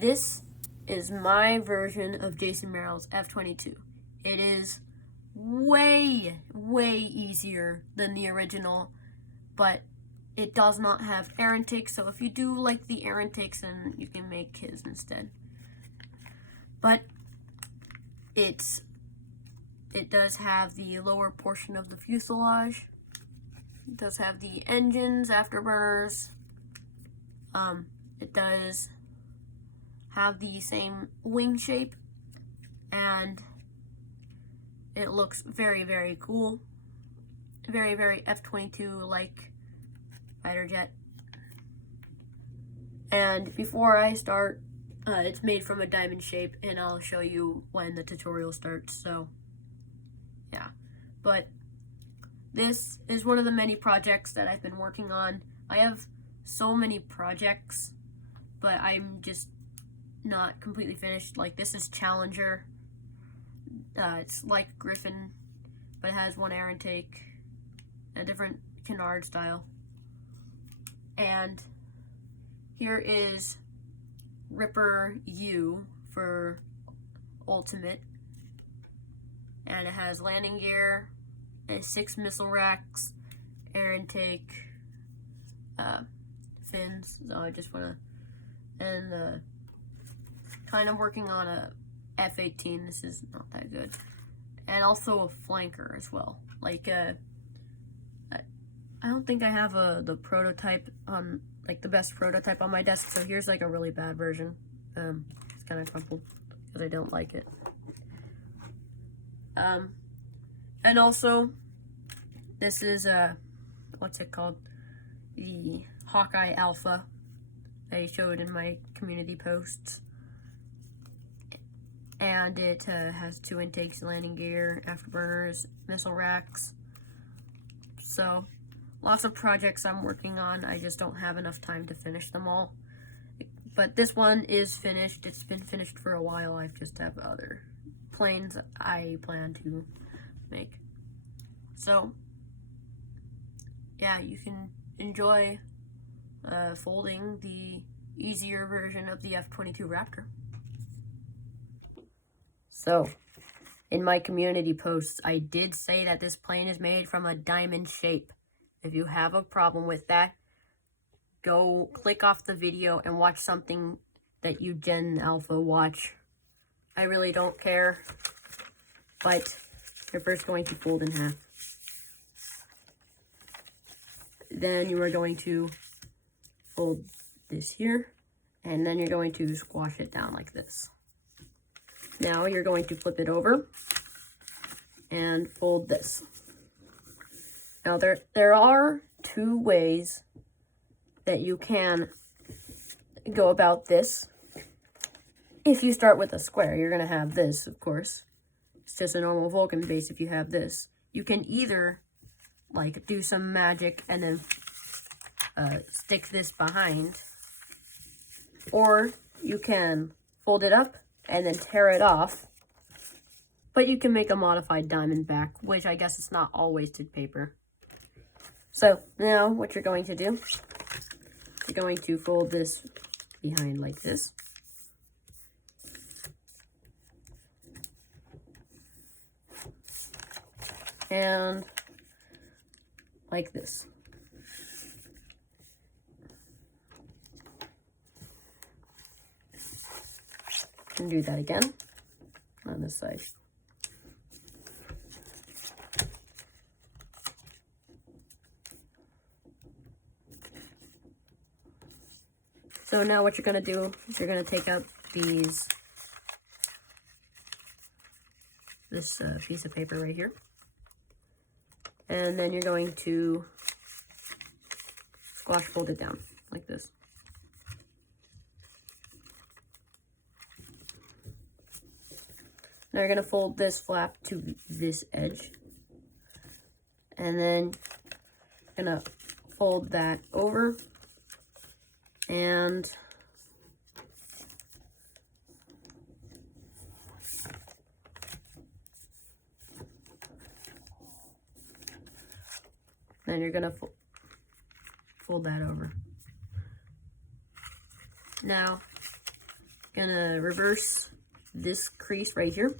This is my version of Jayson Merrill's F-22. It is way easier than the original, but it does not have air intakes, so if you do like the air intakes, then you can make his instead. But it does have the lower portion of the fuselage. It does have the engines, afterburners. It does have the same wing shape, and it looks very cool. Very F-22 like fighter jet. And before I start, it's made from a diamond shape, and I'll show you when the tutorial starts, so yeah. But this is one of the many projects that I've been working on. I have so many projects, but I'm just not completely finished. Like, this is Challenger. It's like Griffin, but it has one air intake, a different canard style. And here is Ripper U for Ultimate, and it has landing gear, and 6 missile racks, air intake, fins. So I just want to, and kind of working on a F-18. This is not that good, and also a flanker as well. Like I don't think I have the prototype on, like, the best prototype on my desk, so here's like a really bad version. It's kind of crumpled because I don't like it. And also, this is what's it called? The Hawkeye Alpha I showed in my community posts. And it has 2 intakes, landing gear, afterburners, missile racks. So, lots of projects I'm working on. I just don't have enough time to finish them all. But this one is finished. It's been finished for a while. I just have other planes I plan to make. So, yeah, you can enjoy folding the easier version of the F-22 Raptor. So, in my community posts, I did say that this plane is made from a diamond shape. If you have a problem with that, go click off the video and watch something that you Gen Alpha watch. I really don't care, but you're first going to fold in half. Then you are going to fold this here, and then you're going to squash it down like this. Now you're going to flip it over and fold this. Now there are 2 ways that you can go about this. If you start with a square, you're going to have this, of course. It's just a normal Vulcan base if you have this. You can either, like, do some magic and then stick this behind, or you can fold it up and then tear it off, but you can make a modified diamond back, which I guess it's not all wasted paper. So now what you're going to do, you're going to fold this behind like this. And like this. And do that again on this side. So now what you're going to do is you're going to take out this piece of paper right here. And then you're going to squash fold it down like this. Now you're going to fold this flap to this edge. And then you're going to fold that over. And then you're going to fold that over. Now, gonna reverse this crease right here.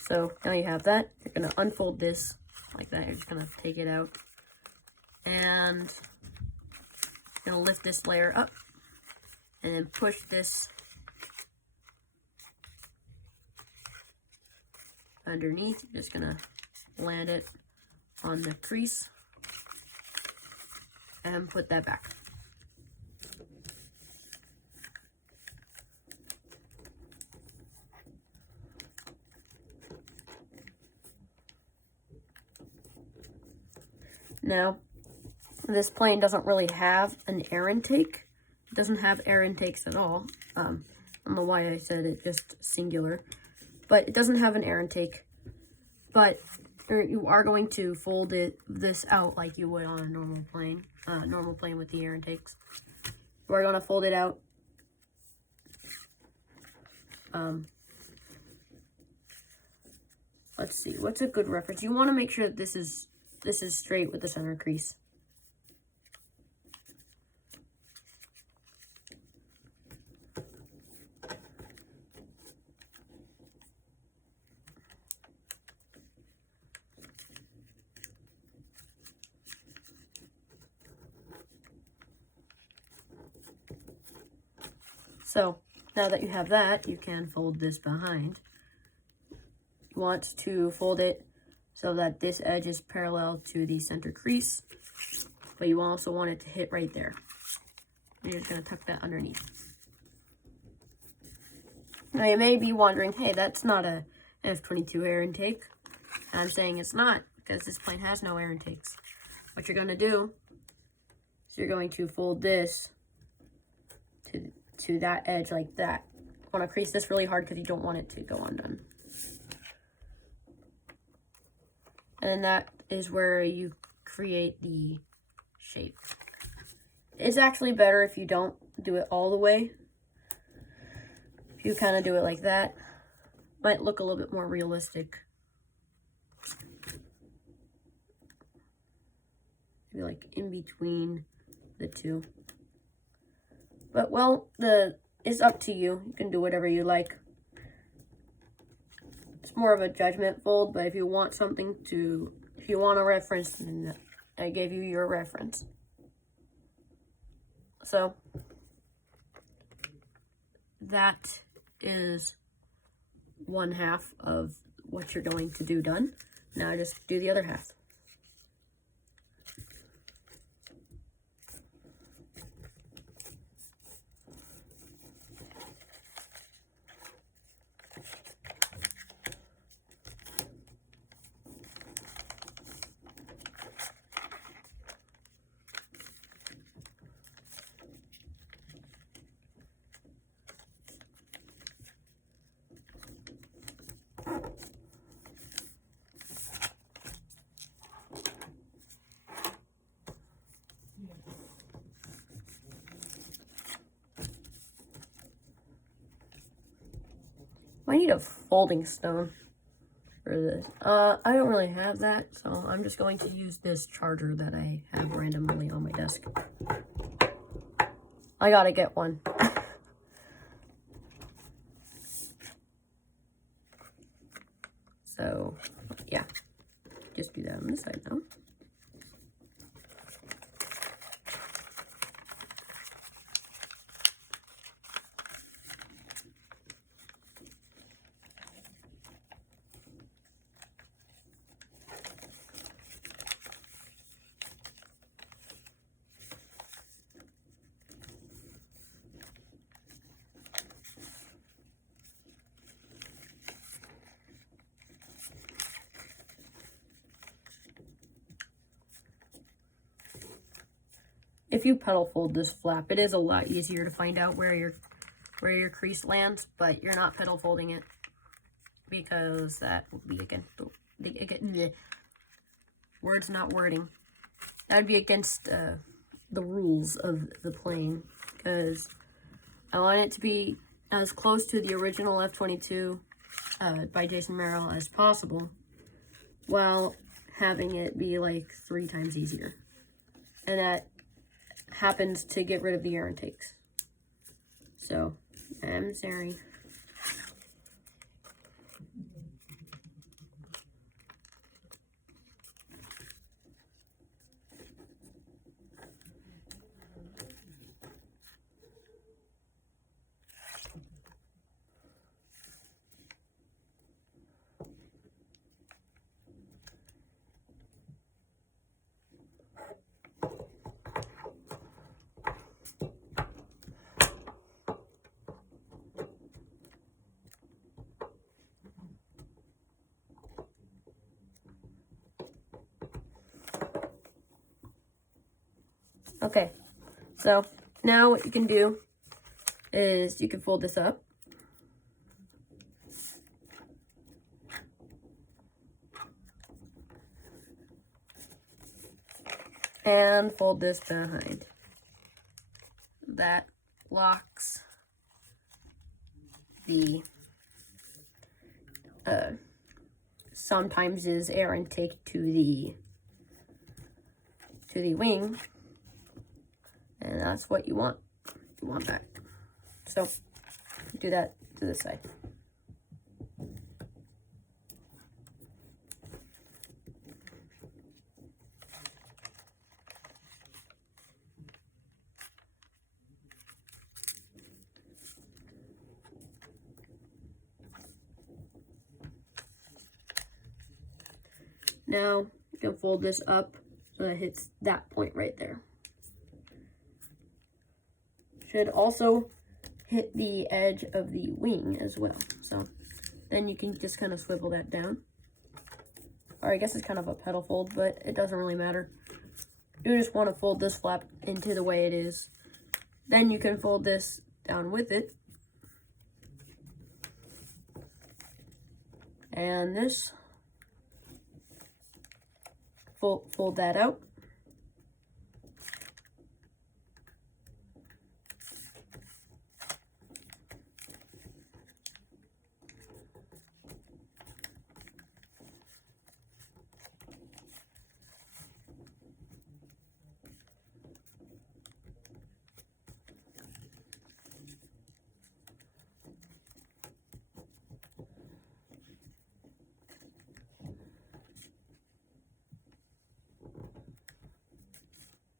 So now you have that. You're gonna unfold this like that. You're just gonna take it out and you're gonna lift this layer up and then push this underneath. You're just gonna land it on the crease and put that back. Now, this plane doesn't really have an air intake. It doesn't have air intakes at all. I don't know why I said it just singular. But it doesn't have an air intake. But you are going to fold this out like you would on a normal plane with the air intakes. We're going to fold it out. Let's see, what's a good reference? You want to make sure that this is straight with the center crease. So now that you have that, you can fold this behind. You want to fold it so that this edge is parallel to the center crease, but you also want it to hit right there. And you're just gonna tuck that underneath. Now you may be wondering, hey, that's not a F-22 air intake. And I'm saying it's not, because this plane has no air intakes. What you're gonna do is you're going to fold this to that edge like that. You wanna crease this really hard because you don't want it to go undone. And that is where you create the shape. It's actually better if you don't do it all the way. If you kind of do it like that, might look a little bit more realistic. Maybe like in between the two. But well, it's up to you. You can do whatever you like. It's more of a judgment fold, but if you want if you want a reference, then I gave you your reference. So that is one half of what you're going to do done. Now just do the other half. I need a folding stone for this. I don't really have that, so I'm just going to use this charger that I have randomly on my desk. I gotta get one. So, yeah. Just do that on this side now. if you pedal fold this flap, it is a lot easier to find out where your crease lands, but you're not pedal folding it because that would be against the words not wording. That would be against the rules of the plane, because I want it to be as close to the original F-22 by Jayson Merrill as possible, while having it be like 3 times easier. And that happens to get rid of the air intakes. So, I'm sorry. Okay, so now what you can do is you can fold this up. And fold this behind. That locks the sometimes is air intake to the wing. And that's what you want. You want that. So, do that to this side. Now, you can fold this up so it hits that point right there. Should also hit the edge of the wing as well. So then you can just kind of swivel that down. Or I guess it's kind of a pedal fold, but it doesn't really matter. You just want to fold this flap into the way it is. Then you can fold this down with it. And this, fold that out.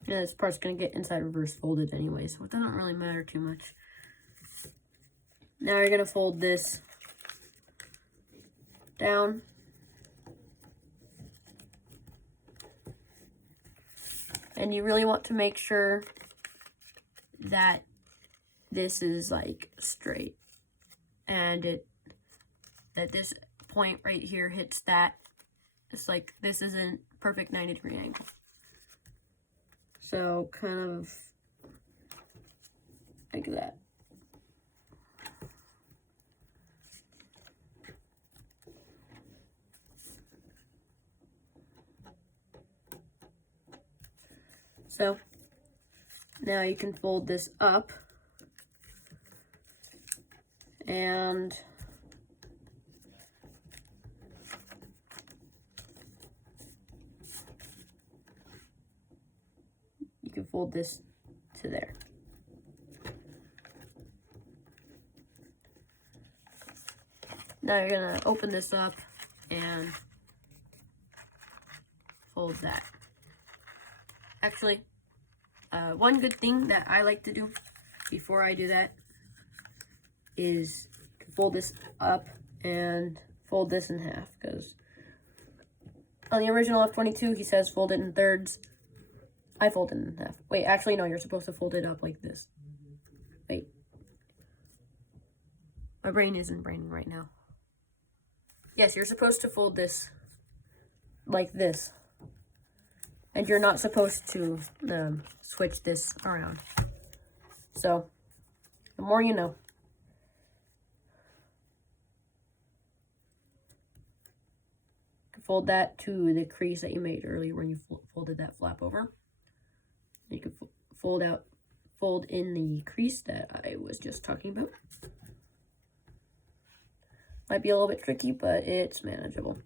Yeah, this part's going to get inside reverse folded anyway, so it doesn't really matter too much. Now you're going to fold this down. And you really want to make sure that this is like straight. And that this point right here hits that. It's like this is a perfect 90-degree angle. So kind of like that. So now you can fold this up and you can fold this to there. Now you're gonna open this up and fold that. Actually, one good thing that I like to do before I do that is to fold this up and fold this in half, because on the original F-22 he says fold it in thirds. I fold it in half. Wait, actually no, you're supposed to fold it up like this. Wait. My brain isn't braining right now. Yes, you're supposed to fold this like this. And you're not supposed to switch this around. So, the more you know. Fold that to the crease that you made earlier when you folded that flap over. You can fold in the crease that I was just talking about. Might be a little bit tricky, but it's manageable.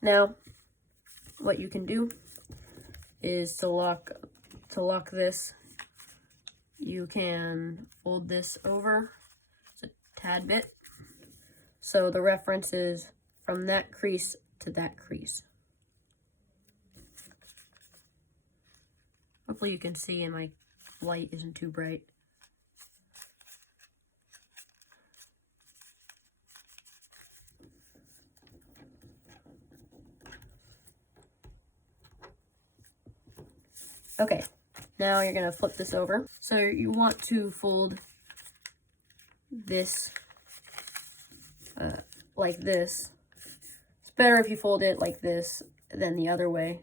Now, what you can do is to lock this, you can fold this over just a tad bit. So the reference is from that crease to that crease. Hopefully you can see and my light isn't too bright. Okay, now you're gonna flip this over. So you want to fold this like this. It's better if you fold it like this than the other way.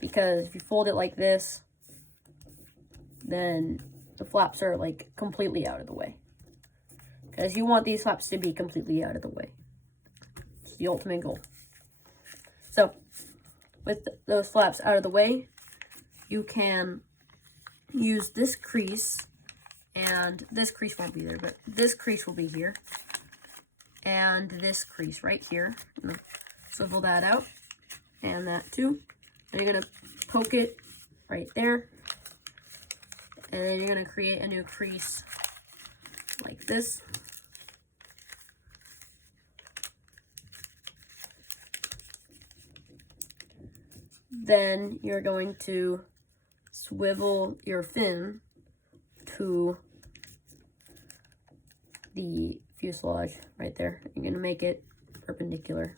Because if you fold it like this, then the flaps are like completely out of the way. Because you want these flaps to be completely out of the way. It's the ultimate goal. So, with those flaps out of the way, you can use this crease, and this crease won't be there, but this crease will be here, and this crease right here. I'm gonna swivel that out, and that too. And you're gonna poke it right there, and then you're gonna create a new crease like this. Then you're going to swivel your fin to the fuselage right there. You're going to make it perpendicular.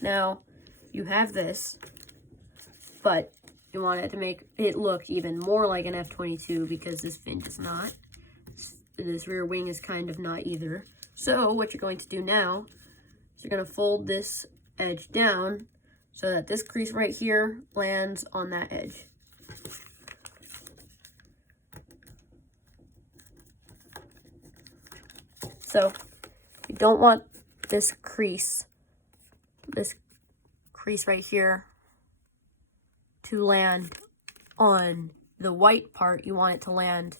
Now, you have this, but you want it to make it look even more like an F-22 because this fin is not. This rear wing is kind of not either. So what you're going to do now is you're going to fold this edge down so that this crease right here lands on that edge. So you don't want this crease right here to land on the white part. You want it to land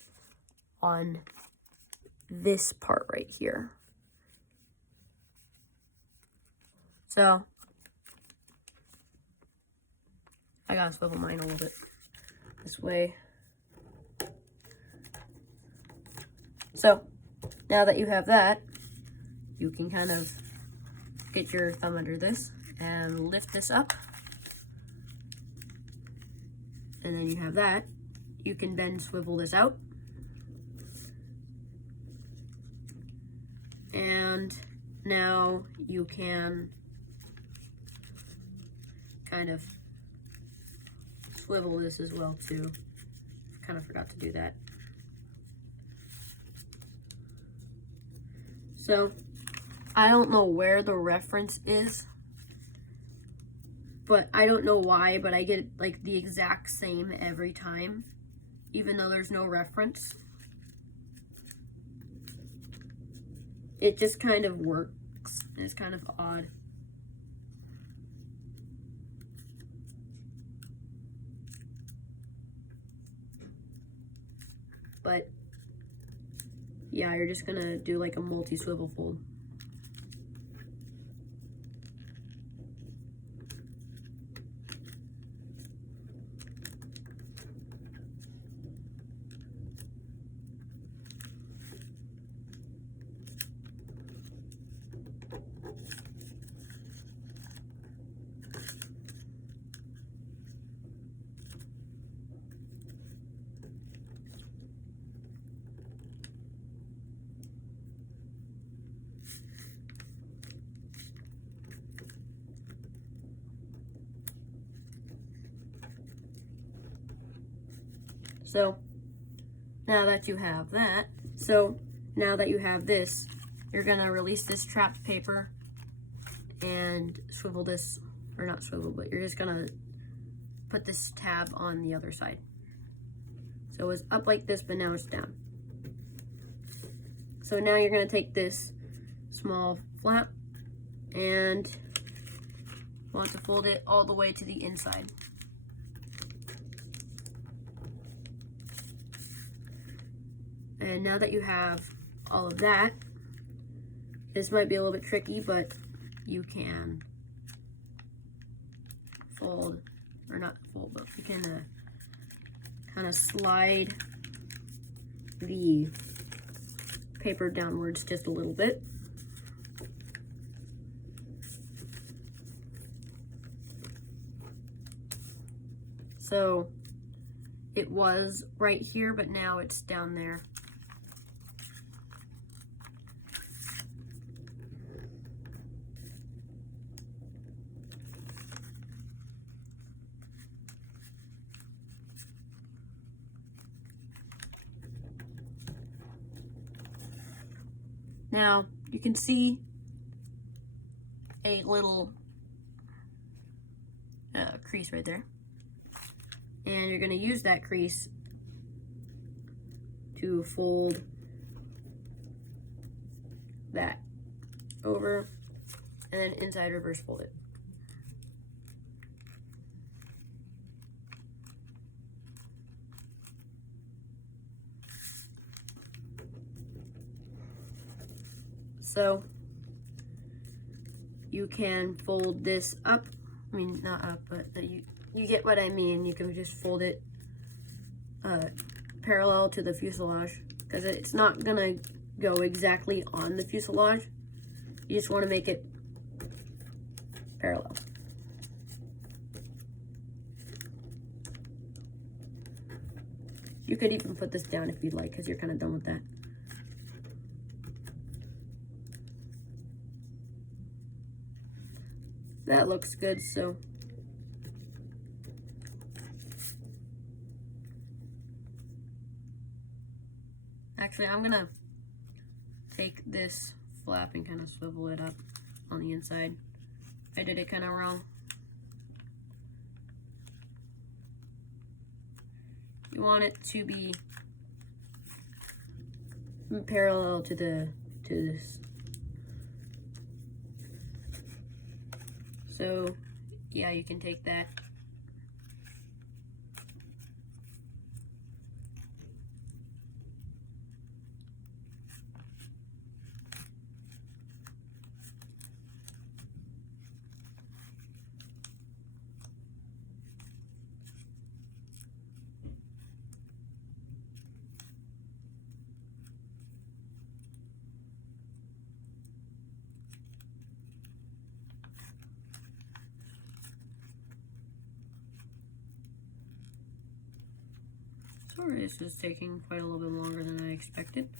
on this part right here. So I gotta swivel mine a little bit this way. So now that you have that, you can kind of get your thumb under this and lift this up. And then you have that. You can bend, swivel this out. And now you can kind of swivel this as well too. Kind of forgot to do that. So I don't know where the reference is, but I don't know why, but I get like the exact same every time, even though there's no reference. It just kind of works. It's kind of odd. But yeah, you're just gonna do like a multi-swivel fold. So now that you have that, this, you're gonna release this trapped paper and swivel this, or not swivel, but you're just gonna put this tab on the other side. So it was up like this, but now it's down. So now you're gonna take this small flap and want to fold it all the way to the inside. And now that you have all of that, this might be a little bit tricky, but you can fold, or not fold, but you can kind of slide the paper downwards just a little bit. So it was right here, but now it's down there. Now, you can see a little crease right there. And you're going to use that crease to fold that over and then inside reverse fold it. So you can fold this up, I mean not up, but you get what I mean. You can just fold it parallel to the fuselage, because it's not gonna go exactly on the fuselage. You just want to make it parallel. You could even put this down if you'd like, because you're kind of done with that. That looks good, so actually I'm gonna take this flap and kind of swivel it up on the inside. I did it kind of wrong. You want it to be parallel to this. So yeah, you can take that. Sorry, this is taking quite a little bit longer than I expected.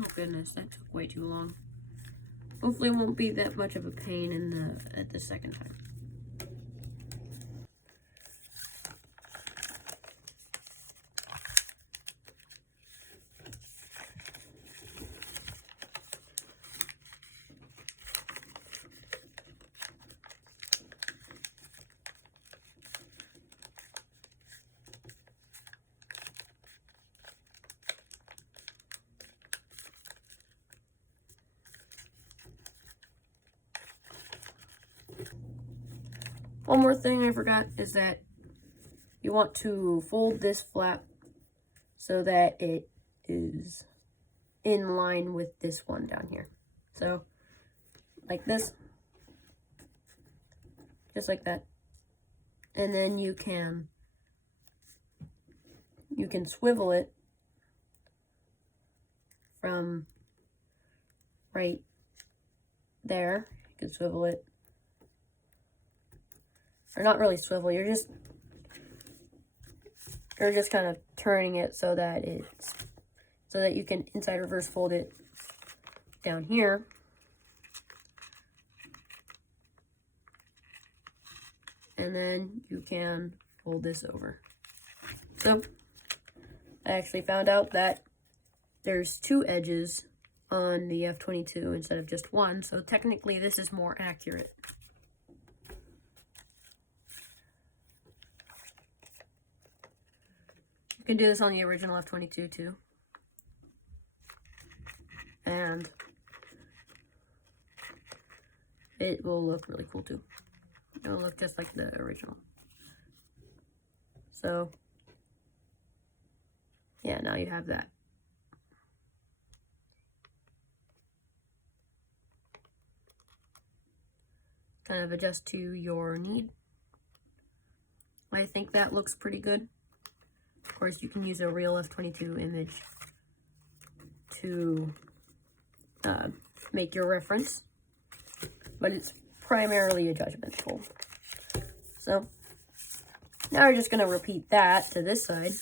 Oh goodness, that took way too long. Hopefully it won't be that much of a pain at the second time. One more thing I forgot is that you want to fold this flap so that it is in line with this one down here. So, like this, just like that. And then you can swivel it from right there. You can swivel it. Or not really swivel, you're just kind of turning it so that you can inside reverse fold it down here. and then you can fold this over. So I actually found out that there's 2 edges on the F-22 instead of just 1, so technically this is more accurate. You can do this on the original F-22 too. And it will look really cool too. It'll look just like the original. So, yeah, now you have that. Kind of adjust to your need. I think that looks pretty good. Of course, you can use a real F-22 image to make your reference, but it's primarily a judgment call. So now we're just going to repeat that to this side.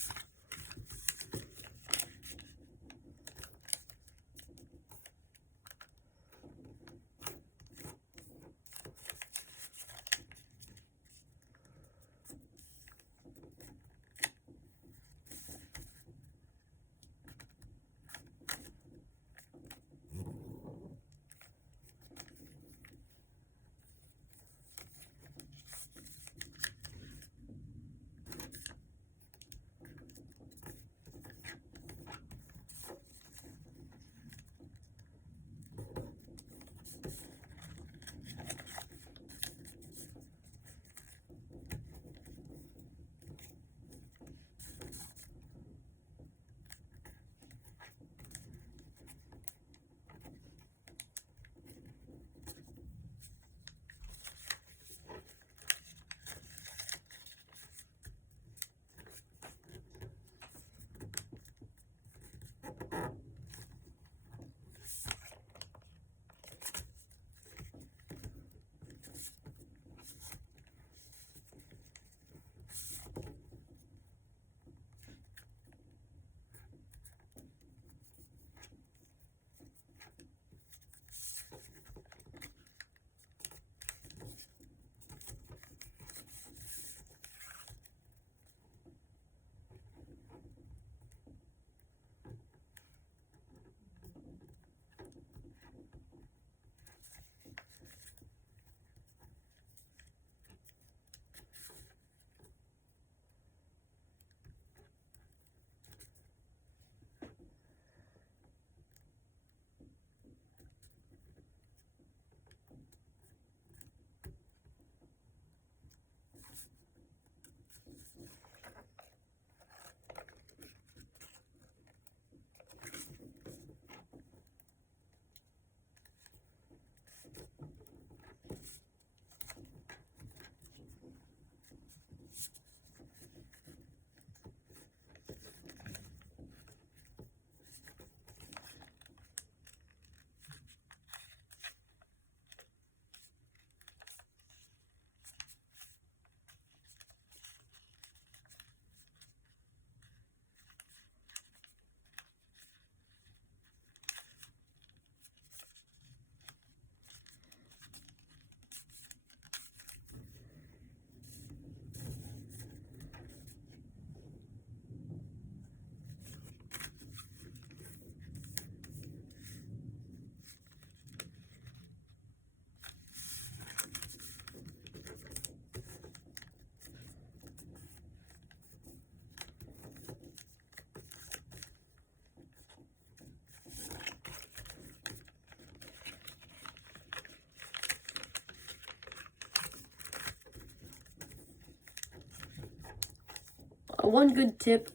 One good tip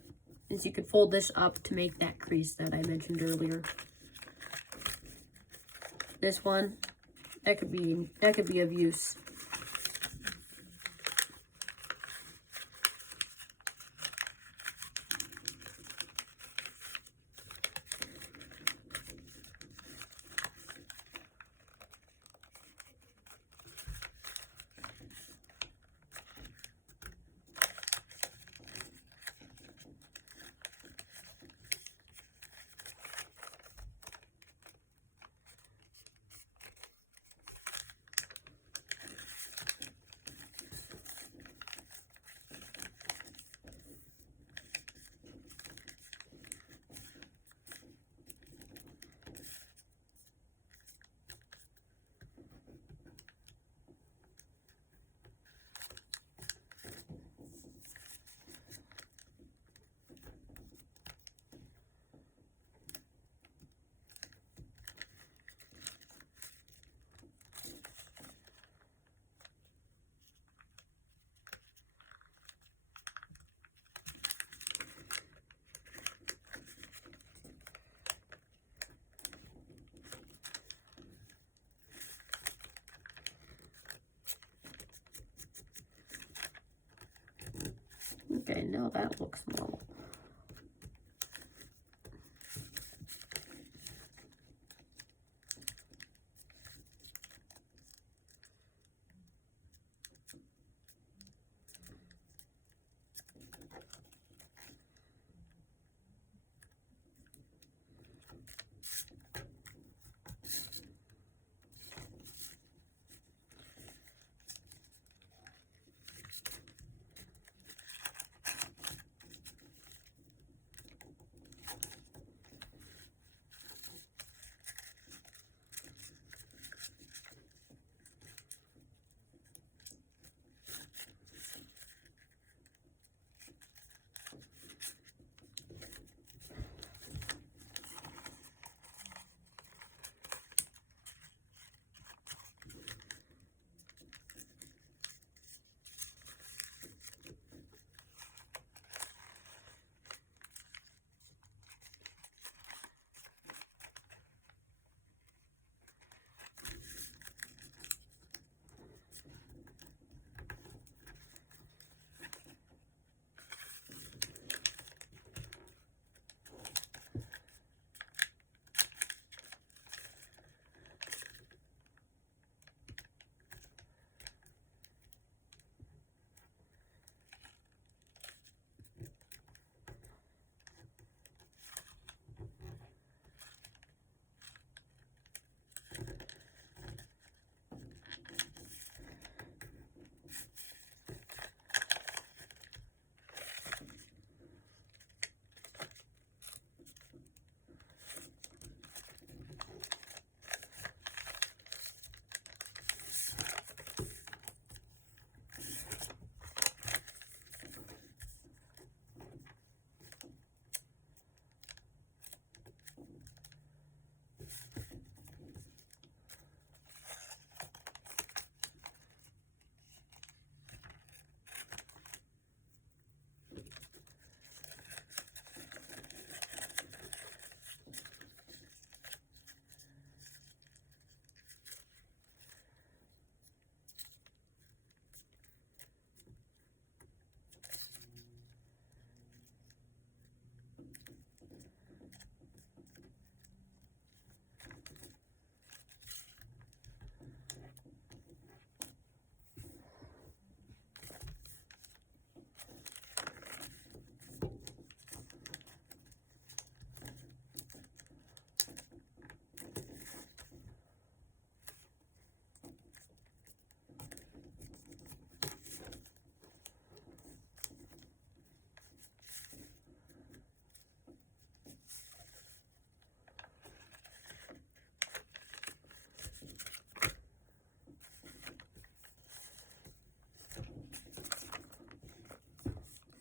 is you could fold this up to make that crease that I mentioned earlier. This one, that could be of use. now that looks normal.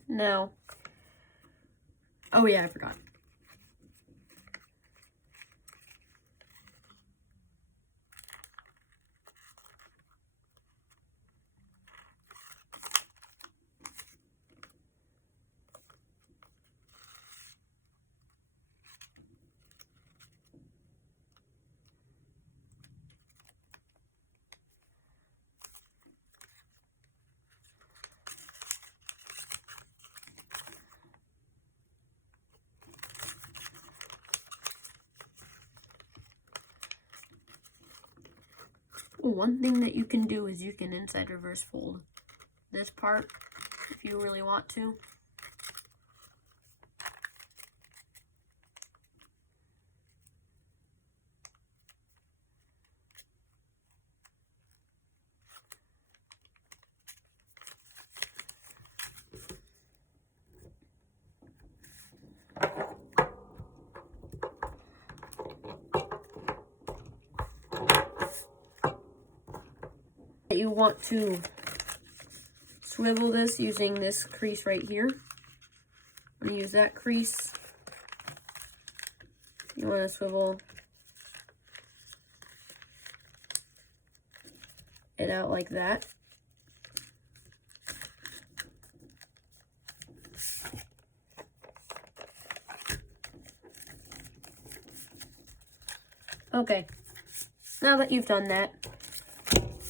Now, oh yeah, I forgot. One thing that you can do is you can inside reverse fold this part if you really want to. You want to swivel this using this crease right here. I'm going to use that crease. You want to swivel it out like that. Okay, now that you've done that,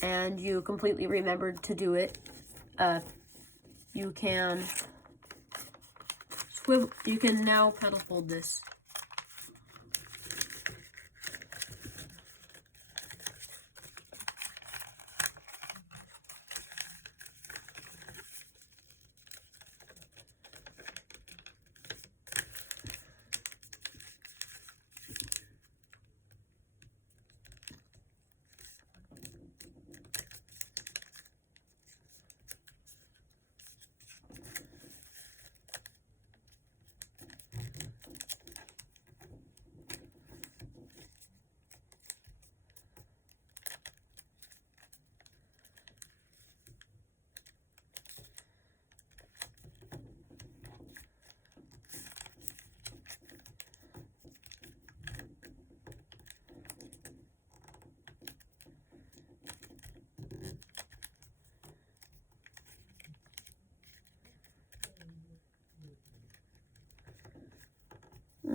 and you completely remembered to do it, you can you can now pedal fold this.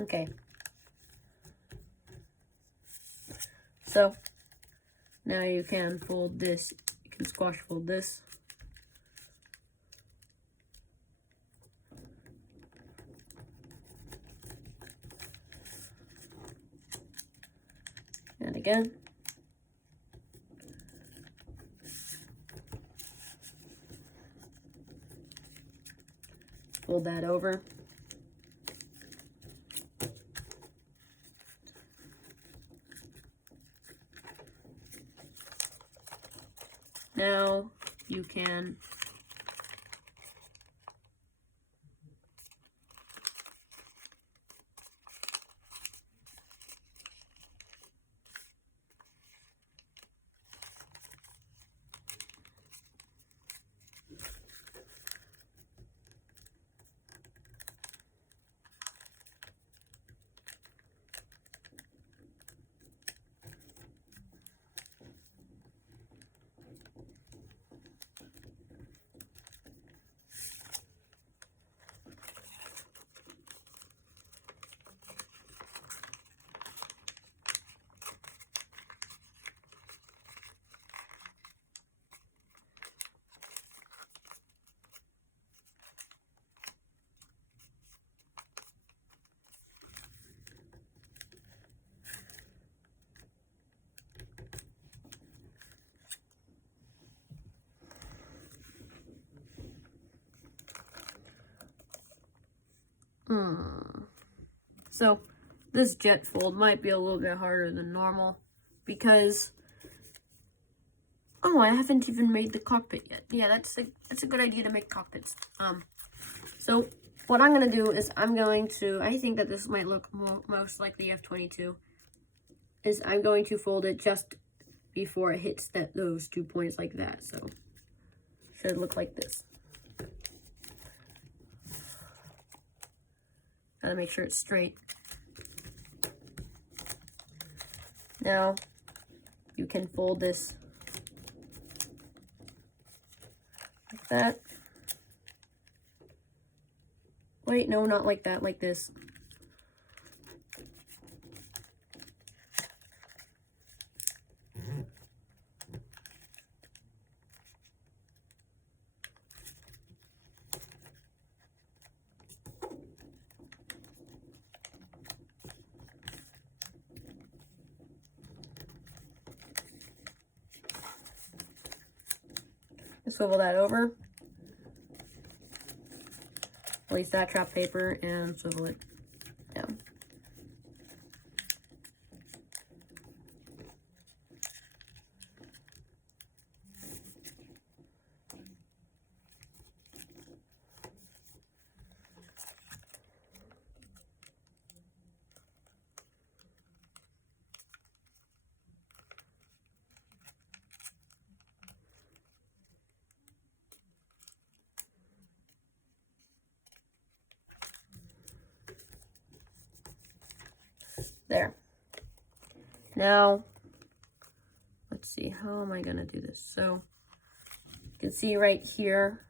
Okay. So now you can fold this. You can squash fold this. And again. Fold that over. Now you can So this jet fold might be a little bit harder than normal because I haven't even made the cockpit yet. Yeah, that's a good idea to make cockpits. So what I'm gonna do is I think that this might look most like the F-22. Is I'm going to fold it just before it hits those 2 points like that. So should look like this. Gotta make sure it's straight. Now, you can fold this like that. Wait, no, not like that, like this. Swivel that over, place that trap paper, and swivel it down. There. Now, let's see, how am I gonna do this? So, you can see right here,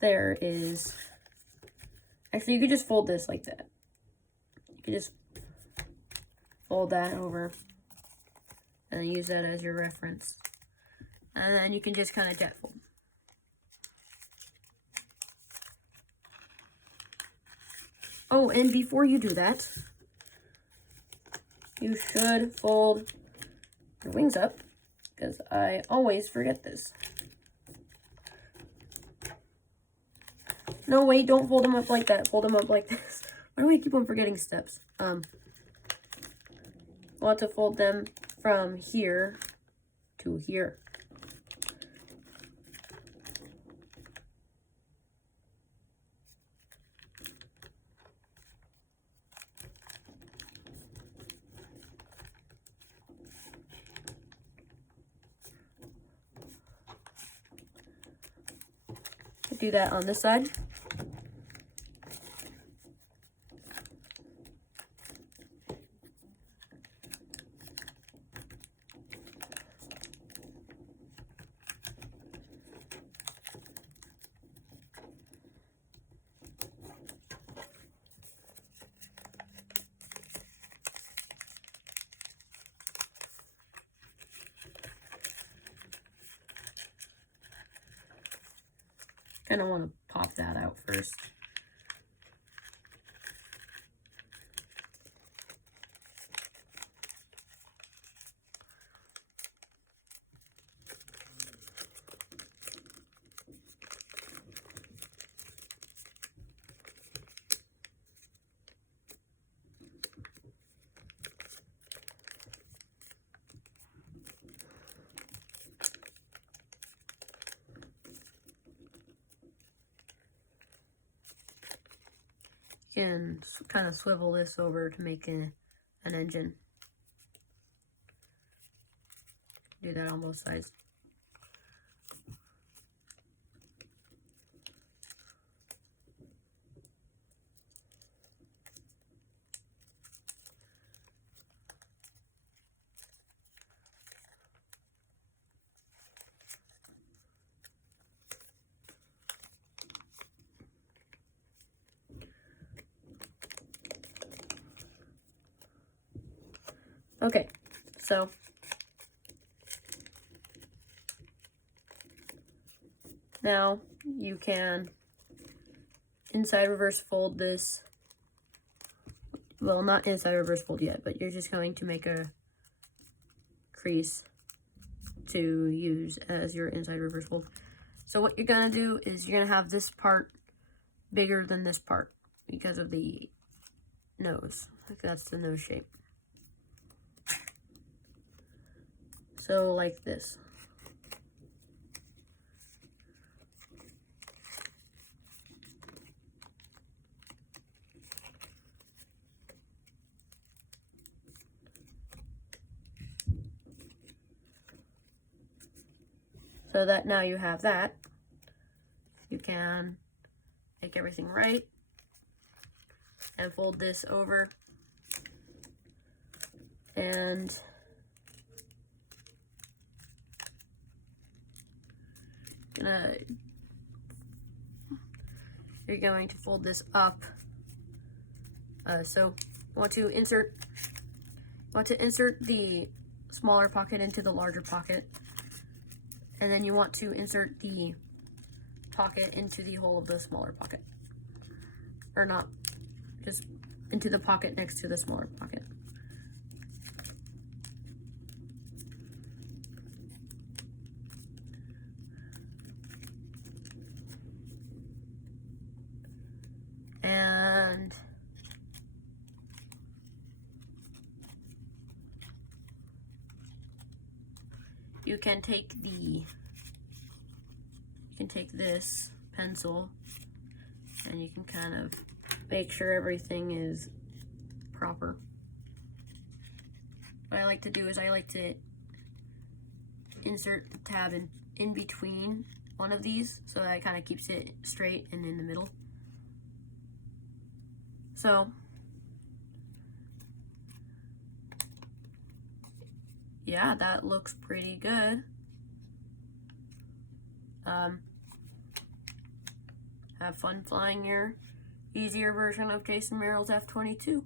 there is, actually you could just fold this like that. You could just fold that over and use that as your reference. And then you can just kind of jet fold. Oh, and before you do that, you should fold your wings up, because I always forget this. No, wait, don't fold them up like that. Fold them up like this. Why do I keep on forgetting steps? Want to fold them from here to here. Do that on this side. Kind of want to pop that out first. You can kind of swivel this over to make an engine. Do that on both sides. Okay, so now you can inside reverse fold this. Well, not inside reverse fold yet, but you're just going to make a crease to use as your inside reverse fold. So what you're gonna do is you're gonna have this part bigger than this part because of the nose. Like that's the nose shape. So like this. So that now you have that. You can make everything right and fold this over and you're going to fold this up. So you want to insert the smaller pocket into the larger pocket, and then you want to insert the pocket into the hole of the smaller pocket, or not, just into the pocket next to the smaller pocket. And you can take this pencil and you can kind of make sure everything is proper. What I like to do is I like to insert the tab in between one of these so that it kind of keeps it straight and in the middle. So yeah, that looks pretty good. Have fun flying your easier version of Jayson Merrill's F-22.